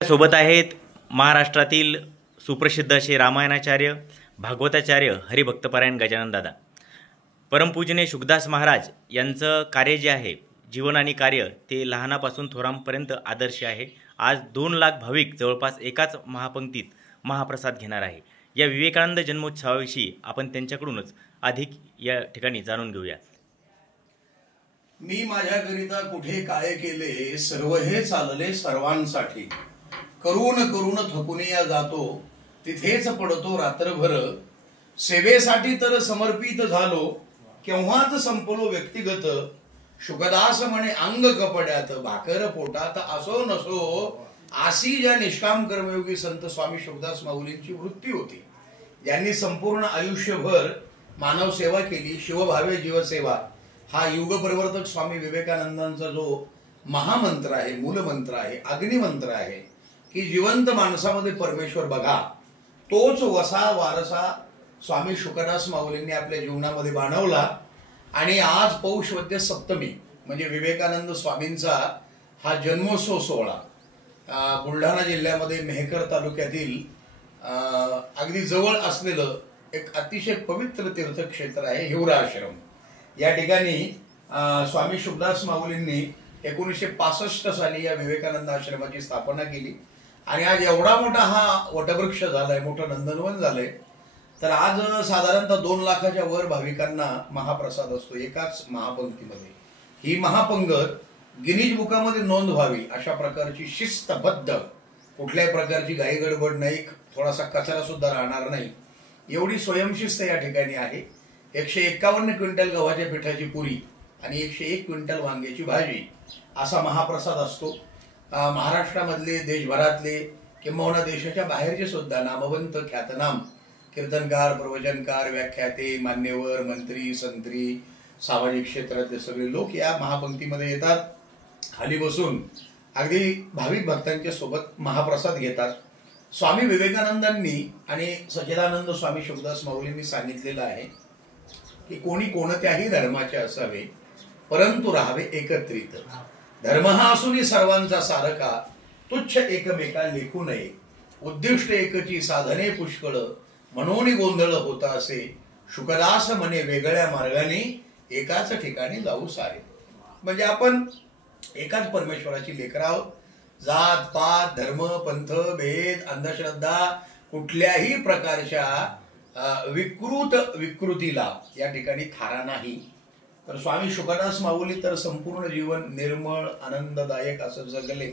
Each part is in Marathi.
सोबत आहेत महाराष्ट्रातील सुप्रसिद्ध असे रामायणाचार्य भागवताचार्य हरिभक्तपरायण गजानन दादा. परमपूजनीय शुकदास महाराज यांचं कार्य जे आहे, जीवन आणि कार्य, ते लहानापासून थोरांपर्यंत आदर्श आहे. आज 2 लाख भाविक जवळपास एकाच महापंक्तीत महाप्रसाद घेणार आहे. या विवेकानंद जन्मोत्सवाविषयी आपण त्यांच्याकडूनच अधिक या ठिकाणी जाणून घेऊया. मी माझ्याकरिता कुठे काय केले, सर्व हे चालले सर्वांसाठी. करून करून थकुनिया जातो, तिथेच पडतो रात्रभर. सेवेसाठी तर समर्पित झालो, केव्हाच संपलो व्यक्तिगत. शुकदास म्हणे अंग कपड्यात, भाकर पोटात असो नसो. आसी ज्या निष्काम कर्मयोगी संत स्वामी शुकदास माऊलींची वृत्ती होती, ज्यांनी संपूर्ण आयुष्यभर मानव सेवा केली. शिवभावे जीवसेवा हा युगपरिवर्तक स्वामी विवेकानंदांचा जो महामंत्र आहे, मूलमंत्र आहे, अग्निमंत्र आहे की जिवंत माणसामध्ये परमेश्वर बघा, तोच वसा वारसा स्वामी शुकदास माऊलींनी आपल्या जीवनामध्ये बाणवला. आणि आज पौष वद्य सप्तमी म्हणजे विवेकानंद स्वामींचा हा जन्मोत्सव सोहळा बुलढाणा जिल्ह्यामध्ये मेहकर तालुक्यातील अगदी जवळ असलेलं एक अतिशय पवित्र तीर्थक्षेत्र आहे हिवरा आश्रम. या ठिकाणी स्वामी शुकदास माऊलींनी 1965 साली या विवेकानंद आश्रमाची स्थापना केली. आणि आज एवढा मोठा हा वटवृक्ष झालाय, मोठं नंदनवन झालंय. तर आज साधारणतः 2 लाखाच्या वर भाविकांना महाप्रसाद असतो एकाच महापंक्तीमध्ये. ही महापंगत गिनीज बुकामध्ये नोंद व्हावी अशा प्रकारची शिस्तबद्ध, कुठल्याही प्रकारची घाई गडबड नाही, थोडासा कचरा सुद्धा राहणार नाही, एवढी स्वयंशिस्त या ठिकाणी आहे. 151 क्विंटल गव्हाच्या पिठाची पुरी आणि 101 क्विंटल वांग्याची भाजी असा महाप्रसाद असतो. महाराष्ट्रामधले, देशभरातले किंबहुना देशाच्या बाहेरचे सुद्धा नामवंत ख्यातनाम कीर्तनकार, प्रवचनकार, व्याख्याते, मान्यवर, मंत्री, संत्री, सामाजिक क्षेत्रातले सगळे लोक या महापंक्तीमध्ये येतात. खाली बसून अगदी भाविक भक्तांच्या सोबत महाप्रसाद घेतात. स्वामी विवेकानंदांनी आणि सच्चिदानंद स्वामी शुकदास माऊलींनी सांगितलेलं आहे की कोणी कोणत्याही धर्माचे असावे, परंतु राहावे एकत्रित. धर्म हा असूनही सर्वांचा सारखा, तुच्छ एकमेका लेखू नये. उद्दिष्ट एकची साधने पुष्कळ, म्हणून गोंधळ होता असे. शुकदास म्हणे वेगळ्या मार्गाने, एकाच ठिकाणी जाऊ सारे. म्हणजे आपण एकाच परमेश्वराची लेकरं आहोत. जात पात, धर्म, पंथ, भेद, अंधश्रद्धा, कुठल्याही प्रकारच्या विकृतीला या ठिकाणी थारा नाही. तर स्वामी शुकदास माऊली तर संपूर्ण जीवन निर्मळ आनंददायक असं जगले.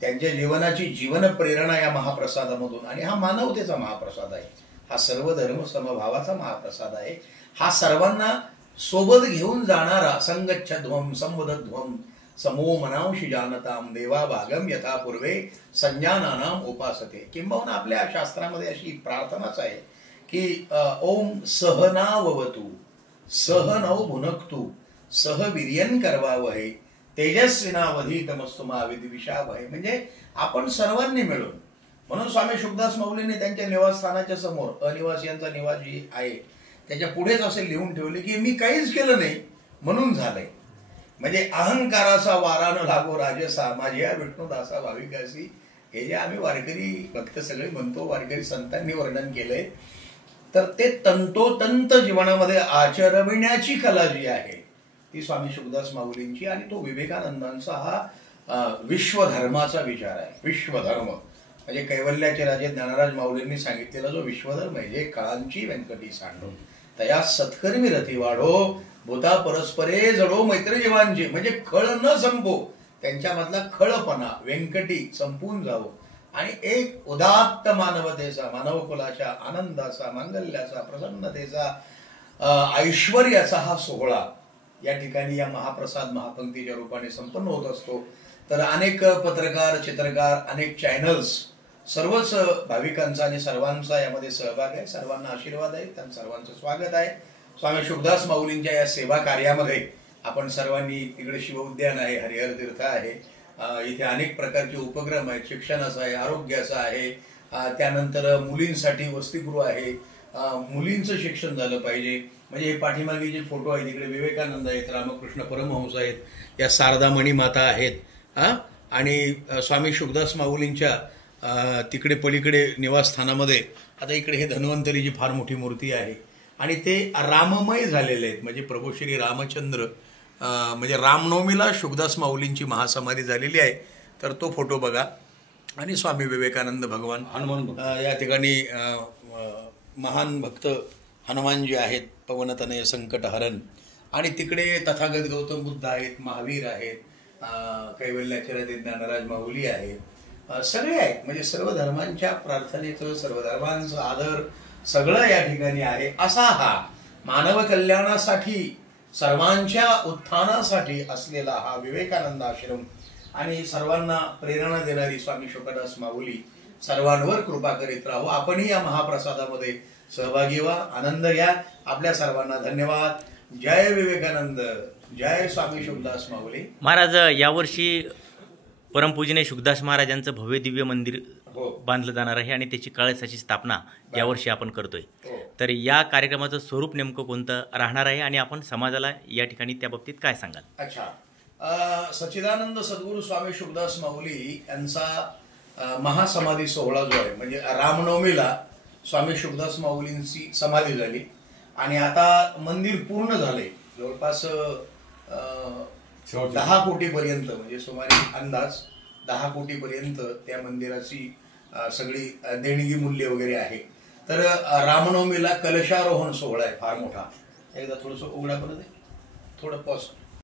त्यांच्या जीवनाची जीवन प्रेरणा या महाप्रसादामधून. आणि हा मानवतेचा महाप्रसाद आहे, हा सर्व धर्म समभावाचा महाप्रसाद आहे. हा सर्वांना सोबत घेऊन जाणारा संगच्छध्वम संवदध्वम समो मनांशी जानताम देवा भागम यथा पूर्वे संज्ञानानाम उपासते. किंबहुना आपल्या शास्त्रामध्ये अशी प्रार्थनाच आहे की ओम सहनाववतु सहनौ भुनक्तु सह वीर्यं करवावहे तेजस्विनावधीतमस्तु मा विद्विषावहे. म्हणजे आपण सर्वांनी मिळून. म्हणून स्वामी शुकदास माऊलींनी त्यांच्या निवासस्थानाच्या समोर अनिवासियांचा निवास जी आहे त्याच्या पुढेच असे लिहून ठेवले की मी काहीच केलं नाही म्हणून झालंय. म्हणजे अहंकाराचा वारा न लागो राजसा, माझ्या विष्णुदासा भाविकासी. हे जे आम्ही वारकरी भक्त सगळे म्हणतो, वारकरी संतांनी वर्णन केलंय. तर ते तंतोतंत जीवनामध्ये आचरविण्याची कला जी आहे ती स्वामी शुकदास माऊलींची. आणि तो विवेकानंदांचा हा विश्वधर्माचा विचार आहे. विश्वधर्म म्हणजे कैवल्याचे राजे ज्ञानराज माऊलींनी सांगितलेला जो विश्वधर्म आहे, जे कळांची व्यंकटी सांडो तया सत्कर्मी रती वाढो, भूता परस्परे जडो मैत्र जीवांचे. म्हणजे खळ न संपो, त्यांच्यामधला खळपणा व्यंकटी संपून जावो. आणि एक उदात्त मानवतेचा, मानवकुलाच्या आनंदाचा, मांगल्याचा, प्रसन्नतेचा, ऐश्वर्याचा हा सोहळा या ठिकाणी या महाप्रसाद महापंक्तीच्या रूपाने संपन्न होत असतो. तर अनेक पत्रकार, चित्रकार, अनेक चॅनल्स, सर्वच भाविकांचा आणि सर्वांचा यामध्ये सहभाग आहे. सर्वांना आशीर्वाद आहे, त्यांचं सर्वांचं स्वागत आहे. स्वामी शुकदास माऊलींच्या या सेवा कार्यामध्ये आपण सर्वांनी, तिकडे शिवउद्यान आहे, हरिहर तीर्थ आहे, इथे अनेक प्रकारचे उपक्रम आहेत. शिक्षणाचा आहे, आरोग्याचा आहे, त्यानंतर मुलींसाठी वसतिगृह आहे, मुलींचं शिक्षण झालं पाहिजे. म्हणजे हे पाठीमागे जे फोटो आहेत तिकडे विवेकानंद आहेत, रामकृष्ण परमहंस आहेत, या शारदा मणी माता आहेत. आणि स्वामी शुकदास माऊलींच्या तिकडे पलीकडे निवासस्थानामध्ये आता इकडे हे धन्वंतरीची फार मोठी मूर्ती आहे आणि ते राममय झालेले आहेत. म्हणजे प्रभू श्री रामचंद्र म्हणजे रामनवमीला शुकदास माऊलींची महासमाधी झालेली आहे. तर तो फोटो बघा. आणि स्वामी विवेकानंद भगवान हनुमान या ठिकाणी महान भक्त हनुमानजी आहेत, पवनतनय संकटहरण. आणि तिकडे तथागत गौतम बुद्ध आहेत, महावीर आहेत, कैवल्याचार्य ज्ञानराज माऊली आहेत, सगळे आहेत. म्हणजे सर्व धर्मांच्या प्रार्थनेचं, सर्व धर्मांचं आदर सगळं या ठिकाणी आहे. असा हा मानव कल्याणासाठी, सर्वांच्या उत्थानासाठी असलेला हा विवेकानंद आश्रम आणि सर्वांना प्रेरणा देणारी स्वामी शुकदास माऊली सर्वांवर कृपा करीत राहू. आपणही या महाप्रसादामध्ये सहभागी व्हा, आनंद घ्या. आपल्या सर्वांना धन्यवाद. जय विवेकानंद, जय स्वामी शुकदास माऊली महाराज. यावर्षी परमपूजनीय शुकदास महाराजांचं भव्य दिव्य मंदिर बांधलं जाणार आहे आणि त्याची कळसाची स्थापना यावर्षी आपण करतोय. तर या कार्यक्रमाचं स्वरूप नेमकं कोणतं राहणार आहे आणि आपण समाजाला या ठिकाणी त्या बाबतीत काय सांगाल? अच्छा, सच्चिदानंद सद्गुरू स्वामी शुकदास माऊली यांचा महासमाधी सोहळा जो आहे, म्हणजे रामनवमीला स्वामी शुकदास माऊलींची समाधी झाली आणि आता मंदिर पूर्ण झाले. जवळपास 10 कोटीपर्यंत, म्हणजे सुमारे अंदाज 10 कोटीपर्यंत त्या मंदिराची सगळी देणगी मूल्य वगैरे आहे. तर रामनवमीला कलशारोहण सोहळा आहे फार मोठा. एकदा थोडंसं उघडा परत, थोडं पॉज.